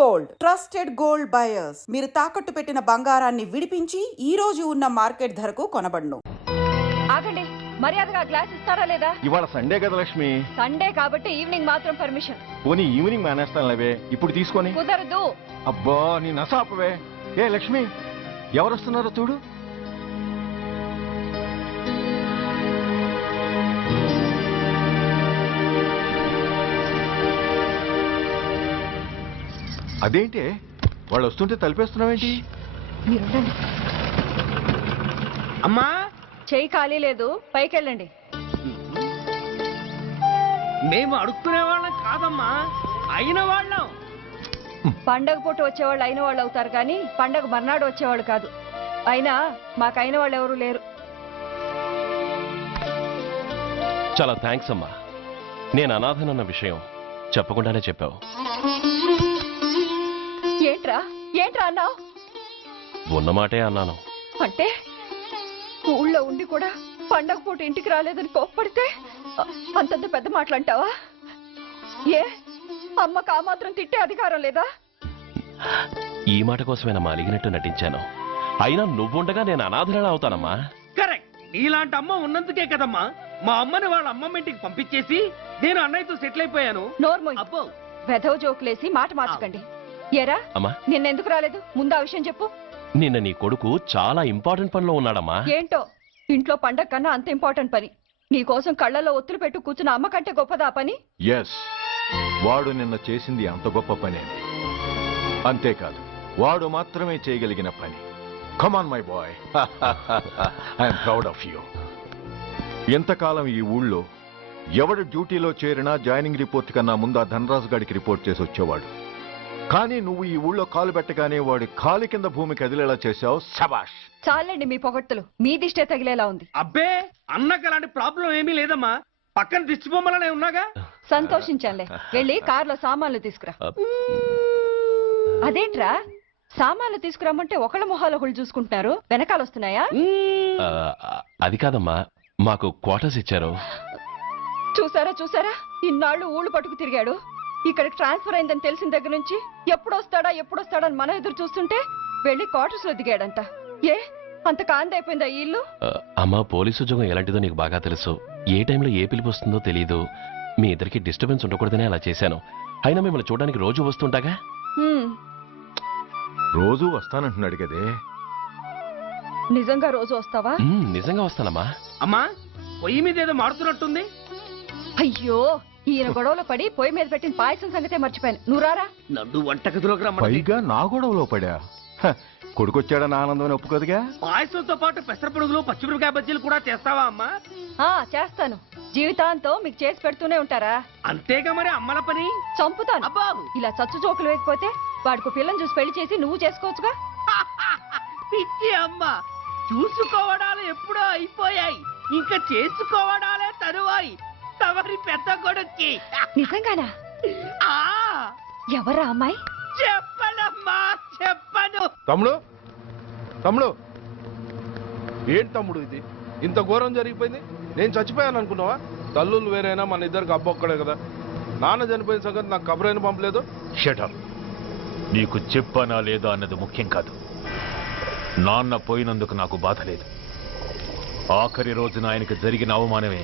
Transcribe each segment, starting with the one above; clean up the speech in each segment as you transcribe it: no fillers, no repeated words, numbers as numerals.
Gold trusted gold buyers మీరు తాకట్టు పెట్టిన బంగారాన్ని విడిపించి ఈ రోజు ఉన్న మార్కెట్ ధరకు కొనబడును. ఆగండి, మర్యాదగా గ్లాస్ ఇస్తారా లేదా? ఇవాళ సండే కదా లక్ష్మి. సండే కాబట్టి ఈవినింగ్ మాత్రం పర్మిషన్. పోనీ ఈవినింగ్ మానేస్తానులేవే, ఇప్పుడు తీసుకొని. కుదరదు. అబ్బా నీ నసాపవే. ఏ లక్ష్మి, ఎవరు వస్తున్నారో చూడు. అదేంటి వాళ్ళు వస్తుంటే తలిపేస్తున్నావేంటి? మీరుండండి. అమ్మా, చెయ్యి ఖాళీ లేదు, పైకి వెళ్ళండి. మేము అడుక్కునే వాళ్ళం కాదమ్మా, అయిన వాళ్ళం. పండగ పూట వచ్చేవాళ్ళు అయిన వాళ్ళు అవుతారు కానీ పండగ మర్నాడు వచ్చేవాళ్ళు కాదు. అయినా మాకైన వాళ్ళు ఎవరు లేరు. చాలా థ్యాంక్స్ అమ్మా. నేను అనాథనన్న విషయం చెప్పకుండానే చెప్పావు. ఏంట్రా ఏంట్రా అన్నావు? ఉన్నమాటే అన్నాను. అంటే ఊళ్ళో ఉండి కూడా పండగ పూట ఇంటికి రాలేదని కోప్పడితే అంతంత పెద్ద మాటలంటావా? ఏ అమ్మకు ఆ మాత్రం తిట్టే అధికారం లేదా? ఈ మాట కోసమేనమ్మా అలిగినట్టు నటించాను. అయినా నువ్వుండగా నేను అనాథనలా అవుతానమ్మా. కరెక్ట్. నీలాంటి అమ్మ ఉన్నందుకే కదమ్మా మా అమ్మని వాళ్ళ అమ్మమ్మ ఇంటికి పంపించేసి నేను అన్నయ్యతో సెటిల్ అయిపోయాను. నోర్మోయ్, అబ్బో, వెధవ జోకులేసి మాట మార్చకండి. ఏరా అమ్మా, నిన్నెందుకు రాలేదు? ముందు ఆ విషయం చెప్పు. నిన్న నీ కొడుకు చాలా ఇంపార్టెంట్ పనిలో ఉన్నాడమ్మా. ఏంటో ఇంట్లో పండగ కన్నా అంత ఇంపార్టెంట్ పని. నీకోసం కళ్ళల్లో ఒత్తులు పెట్టు కూర్చున్న అమ్మ కంటే గొప్పదా పని? ఎస్, వాడు నిన్న చేసింది అంత గొప్ప పనే. అంతేకాదు, వాడు మాత్రమే చేయగలిగిన పని. Come on my boy, I'm proud of you. ఎంతకాలం ఈ ఊళ్ళో ఎవడు డ్యూటీలో చేరినా జాయినింగ్ రిపోర్ట్ కన్నా ముందు ఆ ధనరాజు గారికి రిపోర్ట్ చేసి వచ్చేవాడు. కానీ నువ్వు ఈ ఊళ్ళో కాలు పెట్టగానే వాడి కాలి కింద భూమి కదిలేలా చేశావు. శబాష్. చాలండి మీ పొగట్టులు, మీ దిష్టే తగిలేలా ఉంది. అబ్బే, అన్నకు అలాంటి ప్రాబ్లం ఏమీ లేదమ్మా. పక్కన దిష్టి బొమ్మలనే ఉన్నాగా. సంతోషించాలే. వెళ్ళి కార్లో సామాన్లు తీసుకురా. అదేంట్రా, సామాన్లు తీసుకురామంటే ఒకళ్ళ మొహాలు ఒకళ్ళు చూసుకుంటున్నారు, వెనకాల వస్తున్నాయా? ఆ, అది కాదమ్మా, మాకు క్వార్టర్స్ ఇచ్చారు. చూసారా చూసారా, ఇన్నాళ్ళు ఊళ్ళు పట్టుకు తిరిగాడు. ఇక్కడికి ట్రాన్స్ఫర్ అయిందని తెలిసిన దగ్గర నుంచి ఎప్పుడొస్తాడని మనం ఎదురు చూస్తుంటే వెళ్ళి క్వార్టర్స్ లో దిగాడంట. ఏ అంత కాందైపోయిందా ఈ ఇల్లు? అమ్మా, పోలీసు ఉద్యోగం ఎలాంటిదో నీకు బాగా తెలుసు. ఏ టైంలో ఏ పిలుపు వస్తుందో తెలీదు. మీ ఇద్దరికి డిస్టర్బెన్స్ ఉండకూడదనే అలా చేశాను. అయినా మిమ్మల్ని చూడడానికి రోజు వస్తుంటాగా. రోజు వస్తానంటున్నాడు కదే. నిజంగా రోజు వస్తావా? నిజంగా వస్తానమ్మా. అమ్మా, పొయ్యి మీద ఏదో మారుతున్నట్టుంది. అయ్యో, ఈయన గొడవలో పడి పొయ్యి మీద పెట్టిన పాయసం సంగతే మర్చిపోయాను. నువ్వు రారా. నన్ను వంటగదిలోకి రమ్మని. పైగా నా గొడవలో పడా. కొడుకొచ్చాడని ఆనందం ఒప్పుకోదుగా. పాయసంతో పాటు పెసర పొడుగులు పచ్చిమిరపకాయ బజ్జీలు కూడా చేస్తావా అమ్మా? చేస్తాను. జీవితాంతం మీకు చేసి పెడుతూనే ఉంటారా? అంతేగా మరి అమ్మల పని. చంపుతాను. అబ్బా, ఇలా చచ్చు జోకులు వేయకపోతే వాడికి పిల్లని చూసి పెళ్లి చేసి నువ్వు చేసుకోవచ్చుగా. పిచ్చి అమ్మ, చూసుకోవడాలు ఎప్పుడో అయిపోయాయి, ఇంకా చేసుకోవడాలే తరువాయి. తమరి పెద్ద కొడుక్కి. నిజంగానా? ఎవరా అమ్మాయి? చెప్పనమ్మా, చెప్పను. తమ్ముడు ఏంటి తమ్ముడు ఇది? ఇంత ఘోరం జరిగిపోయింది. నేను చచ్చిపోయాను అనుకున్నావా? తల్లులు వేరైనా మన ఇద్దరికి అబ్బొక్కడే కదా. నాన్న చనిపోయిన సంగతి నాకు కబురైన పంపలేదు. షటర్, నీకు చెప్పనా లేదా అన్నది ముఖ్యం కాదు. నాన్న పోయినందుకు నాకు బాధ లేదు. ఆఖరి రోజున ఆయనకు జరిగిన అవమానమే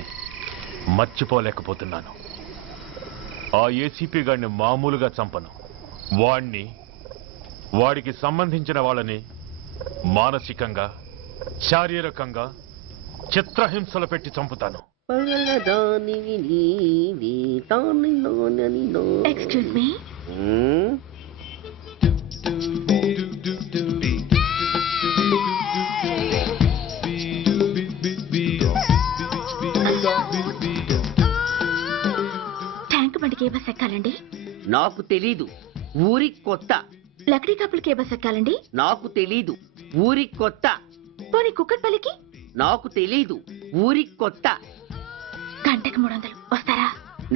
మర్చిపోలేకపోతున్నాను. ఆ ఏసీపీ గారిని మామూలుగా చంపను. వాడికి సంబంధించిన వాళ్ళని మానసికంగా, శారీరకంగా చిత్రహింసలు పెట్టి చంపుతాను. Excuse me. ట్యాంక్ బండికి ఏ బస్ ఎక్కాలండి? నాకు తెలీదు, ఊరి కొత్త. లక్డీ కప్పులకి ఏ బస్ ఎక్కాలండి? నాకు తెలీదు, ఊరి కొత్త. పోనీ కుక్కట్పల్లికి? నాకు తెలీదు, ఊరి కొత్త. గంటకి 300 వస్తారా?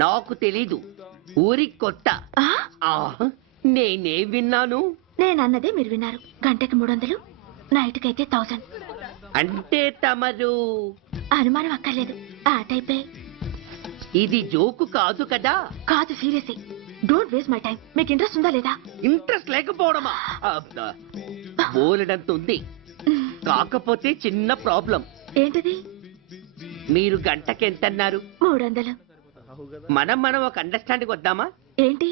నాకు తెలీదు, ఊరి కొత్త. నేనే విన్నాను. నేనన్నదే మీరు విన్నారు. గంటకి 300, నైట్కి అయితే 1000. అంటే తమరు అనుమానం అక్కర్లేదు, ఆ టైపే. ఇది జోకు కాదు కదా? కాదు, serious. Don't waste my time. మీకు ఇంట్రెస్ట్ ఉందా లేదా? ఇంట్రెస్ట్ లేకపోవడమా? బోలెడంత ఉంది, కాకపోతే చిన్న ప్రాబ్లం. ఏంటిది? మీరు గంటకి ఎంత అన్నారు? 300. మనం ఒక అండర్స్టాండింగ్ వద్దామా? ఏంటి?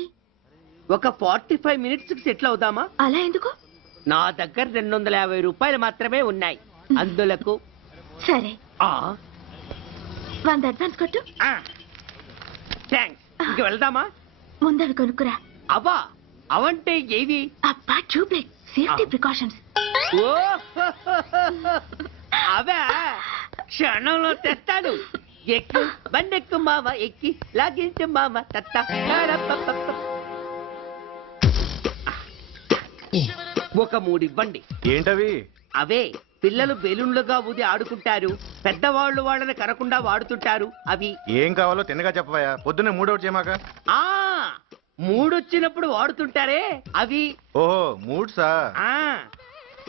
ఒక 45 మినిట్స్ కి సెటిల్ అవుదామా? అలా ఎందుకు? నా దగ్గర 250 రూపాయలు మాత్రమే ఉన్నాయి. అందులకు సరే, ఆ 100 అడ్వాన్స్ కొట్టు. థ్యాంక్స్. ఇంక వెళ్దామా? ముందవి కొనుక్కురా. అబ్బా, అవంటే ఏవి? అబ్బా, ట్యూబ్లైట్, సేఫ్టీ ప్రికాషన్స్. ఓ అవా, క్షణంలో తెస్తాను. ఎక్కు బండెక్కు మామ, ఎక్కి లాగించు మామ తత్త. ఒక 3 ఇవ్వండి. ఏంటవి? అవే పిల్లలు బెలూన్లుగా ఊది ఆడుకుంటారు, పెద్దవాళ్ళు వాళ్ళని కరకుండా వాడుతుంటారు. అవి ఏం కావాలో తిన్నగా చెప్పవా, పొద్దున్నే మూడోటి చేయమాక. ఆ 3 వచ్చినప్పుడు వాడుతుంటారే అవి. ఓహో, మూడ్సా? ఆ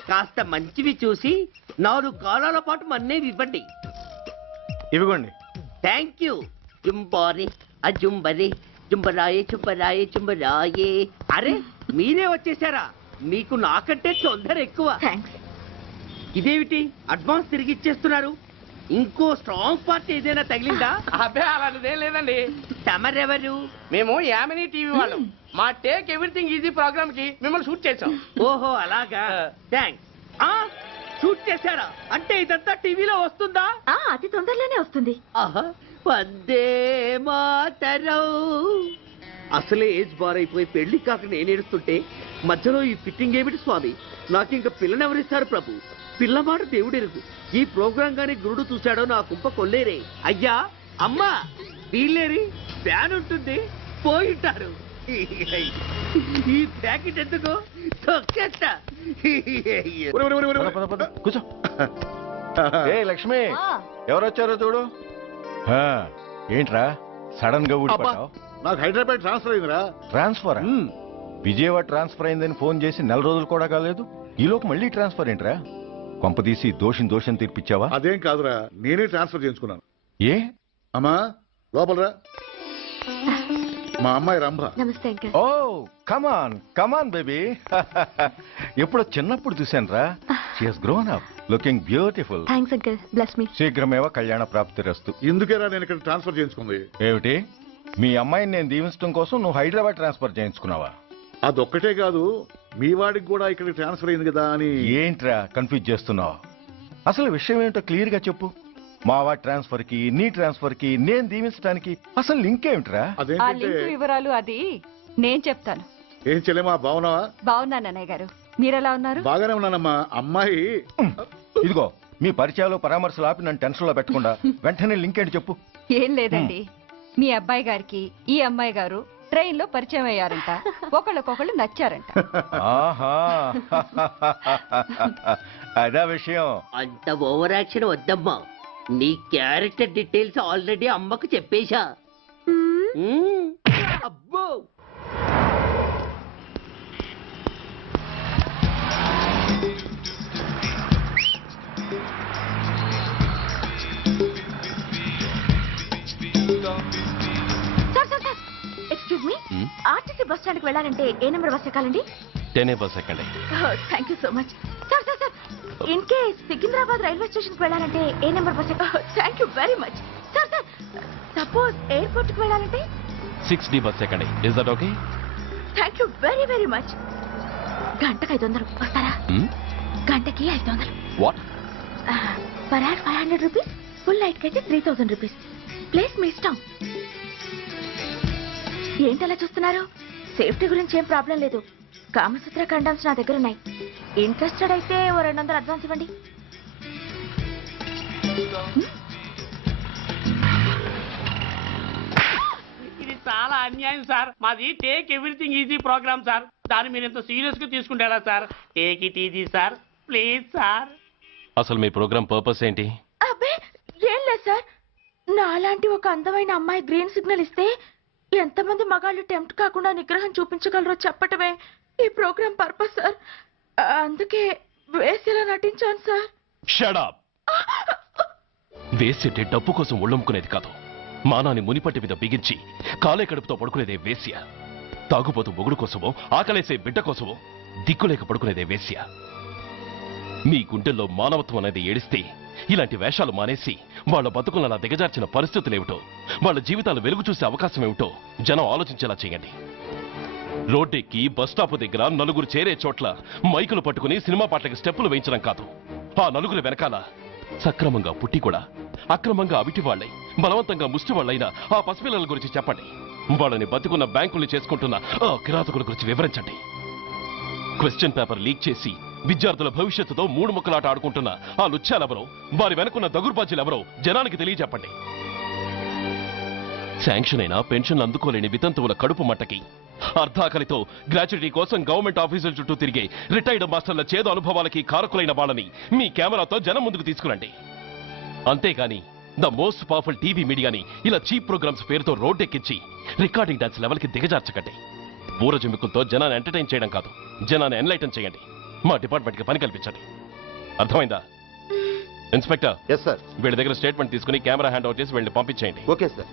కాస్త మంచివి చూసి 4 కాలాల పాటు మన్నేవి ఇవ్వండి. ఇవిగోండి. Thank you. జుంబారి అజుంబరి జుంబరాయే చుంబరాయే చుంబరాయే. అరే, మీరే వచ్చేసారా? మీకు నాకంటే తొందర ఎక్కువ. థ్యాంక్స్. ఇదేమిటి అడ్వాన్స్ తిరిగి ఇచ్చేస్తున్నారు? ఇంకో స్ట్రాంగ్ పార్టీ ఏదైనా తగిలిందా? అబ్బే అలాంటిదేం లేదండి. తమరెవరు? మేము యామినీ టీవీ వాళ్ళం. మా టేక్ ఎవ్రీథింగ్ ఈజీ ప్రోగ్రామ్ కి మిమ్మల్ని షూట్ చేసాం. ఓహో అలాగా, థ్యాంక్స్. షూట్ చేశారా? అంటే ఇదంతా టీవీలో వస్తుందా? అతి తొందరలోనే వస్తుంది. ఆహా, వందే మాతరం. అసలే ఏజ్ బార్ అయిపోయి పెళ్లి కాక నేను ఏడుస్తుంటే మధ్యలో ఈ ఫిట్టింగ్ ఏమిటి స్వామి? నాకింక పిల్లనెవరిస్తారు ప్రభు? పిల్లమాట దేవుడెరుగు. ఈ ప్రోగ్రాం గాని గురుడు చూశాడో నా కుంప కొల్లేరే. అయ్యా, అమ్మా, వీళ్ళేరి ఫ్యాన్ ఉంటుంది, పోయింటారు. ఈ ప్యాకెట్ ఎందుకు తొక్కేస్తా. పద, పద, కూర్చో. ఏ లక్ష్మి, ఎవరొచ్చారో చూడు. ఏంట్రా సడన్ గా ఊడిపడ్డావు? నాకు హైదరాబాద్ ట్రాన్స్ఫర్ అయిందిరా. ట్రాన్స్ఫర్? విజయవాడ ట్రాన్స్ఫర్ అయిందని ఫోన్ చేసి 4 రోజులు కూడా కాలేదు, ఈలోపు మళ్ళీ ట్రాన్స్ఫర్ ఏంట్రా? కొంపదీసి దోషం తీర్పిచ్చావా? అదేం కాదురా, నేనే ట్రాన్స్ఫర్ చేయించుకున్నాను. ఏ? అమ్మా లోపలరా. మా అమ్మాయి రంభ. నమస్తే అంకల్. ఓ కమాన్ బేబీ. ఎప్పుడో చిన్నప్పుడు చూశానురా. She has grown up, looking beautiful. Thanks uncle, bless me. శీఘ్రమేవ కళ్యాణ ప్రాప్తిరస్తు. ఇందుకేరా నేను ఇక్కడ ట్రాన్స్ఫర్ చేయించుకుంది. ఏమిటి, మీ అమ్మాయిని నేను దీవించడం కోసం నువ్వు హైదరాబాద్ ట్రాన్స్ఫర్ చేయించుకున్నావా? అదొక్కటే కాదు, మీ వాడికి కూడా ఇక్కడ ట్రాన్స్ఫర్ అయింది కదా అని. ఏంట్రా కన్ఫ్యూజ్ చేస్తున్నావు? అసలు విషయం ఏంటో క్లియర్ గా చెప్పు. మా వాడి ట్రాన్స్ఫర్ కి నీ ట్రాన్స్ఫర్ కి నేను దీవించడానికి అసలు లింక్ ఏమిట్రా? ఆ అదేంటంటే లింక్ వివరాలు అది నేను చెప్తాను. ఏం చెల్లెమా, బాగున్నావా? బాగున్నాను అన్నయ్య గారు, మీరెలా ఉన్నారు? బాగానే ఉన్నానమ్మా. అమ్మాయి ఇదిగో, మీ పరిచయాలు పరామర్శలు ఆపి నన్ను టెన్షన్ లో పెట్టకుండా వెంటనే లింక్ ఏంటి చెప్పు. ఏం లేదండి, మీ అబ్బాయి గారికి ఈ అమ్మాయి గారు ట్రైన్ లో పరిచయం అయ్యారంట, ఒకళ్ళకొకళ్ళు నచ్చారంట. ఆహా, అదా విషయం. అంత ఓవర్ యాక్షన్ వద్దమ్మా. నీ క్యారెక్టర్ డీటెయిల్స్ ఆల్రెడీ అమ్మకు చెప్పేశా. అబ్బో, excuse me, RTC bus stand కి వెళ్ళాలంటే ఏ నెంబర్ బస్ ఎక్కాలండి? 10 బస్ ఎక్కండి. Thank you so much. Sir sir sir, in case Secunderabad railway station కి వెళ్ళాలంటే ఏ నెంబర్ బస్ ఎక్కాలి? Thank you very much. Sir sir, suppose airport కి వెళ్ళాలంటే 6D బస్ ఎక్కండి. Is that okay? Thank you very very much. గంటకి 500 వస్తారా? గంటకి 500. What? Per hour 500 rupees, full night కి అయితే 3000 రూపీస్. ప్లేస్ మీ ఇష్టం. ఏంటలా చూస్తున్నారు? సేఫ్టీ గురించి ఏం ప్రాబ్లం లేదు. కామసూత్ర కండమ్స్ నా దగ్గర ఉన్నాయి. ఇంట్రెస్టెడ్ అయితే ఓ 200 అడ్వాన్స్ ఇవ్వండి. ఇది చాలా అన్యాయం సార్. మాది take everything easy program sir. దాన్ని మీరు ఎంత సీరియస్ గా తీసుకుంటారా sir? Take it easy sir, please sir. అసలు మీ ప్రోగ్రామ్ పర్పస్ ఏంటి? అబ్బే ఏం లేదు సార్, నాలాంటి ఒక అందమైన అమ్మాయి గ్రీన్ సిగ్నల్ ఇస్తే ఎంతమంది మగాళ్ళు టెంప్ట్ కాకుండా నిగ్రహం చూపించగలరో చెప్పటమే ఈ ప్రోగ్రామ్ పర్పస్ సార్. అందుకే వేసేలా నటించాను సార్. Shut up. వేసేటే డబ్బు కోసం ఒళ్ళొమ్ముకునేది కాదు, మానాన్ని మునిపట్టి మీద బిగించి కాలే కడుపుతో పడుకునేదే వేశ్య. తాగుపోతూ మొగుడు కోసమో ఆకలేసే బిడ్డ కోసమో దిక్కులేక పడుకునేదే వేశ్య. మీ గుండెల్లో మానవత్వం అనేది ఏడిస్తే ఇలాంటి వేషాలు మానేసి వాళ్ళ బతుకులను అలా దిగజార్చిన పరిస్థితులేమిటో, వాళ్ళ జీవితాలు వెలుగు చూసే అవకాశం ఏమిటో జనం ఆలోచించేలా చేయండి. రోడ్డెక్కి బస్టాప్ దగ్గర నలుగురు చేరే చోట్ల మైకులు పట్టుకుని సినిమా పాటలకి స్టెప్పులు వేయించడం కాదు. ఆ నలుగురు వెనకాల సక్రమంగా పుట్టి కూడా అక్రమంగా అవిటి వాళ్ళై బలవంతంగా ముష్టి వాళ్ళైన ఆ పసిపిల్లల గురించి చెప్పండి. వాళ్ళని బతుకున్న బ్యాంకులు చేసుకుంటున్న ఆ కిరాతకుల గురించి వివరించండి. క్వశ్చన్ పేపర్ లీక్ చేసి విద్యార్థుల భవిష్యత్తుతో మూడు ముక్కలాట ఆడుకుంటున్న ఆ లుచ్చాలెవరో, వారి వెనుకున్న దగుర్బాజీలెవరో జనానికి తెలియజెప్పండి. శాంక్షన్ అయినా పెన్షన్లు అందుకోలేని వితంతువుల కడుపు మట్టకి, అర్ధాకలితో గ్రాట్యుటీ కోసం గవర్నమెంట్ ఆఫీసుల చుట్టూ తిరిగే రిటైర్డ్ మాస్టర్ల చేదు అనుభవాలకి కారకులైన వాళ్ళని మీ కెమెరాతో జనం ముందుకు తీసుకురండి. అంతేగాని ద మోస్ట్ పవర్ఫుల్ టీవీ మీడియాని ఇలా చీప్ ప్రోగ్రామ్స్ పేరుతో రోడ్డెక్కించి రికార్డింగ్ డాన్స్ లెవెల్కి దిగజార్చకండి. బూరజుమికులతో జనాన్ని ఎంటర్టైన్ చేయడం కాదు, జనాన్ని ఎన్లైటన్ చేయండి. మా డిపార్ట్మెంట్కి పని కల్పించండి. అర్థమైందా? Inspector, yes sir. వీళ్ళ దగ్గర స్టేట్మెంట్ తీసుకుని కెమెరా హ్యాండ్ అవుట్ చేసి వీళ్ళని పంపించేయండి. Okay sir.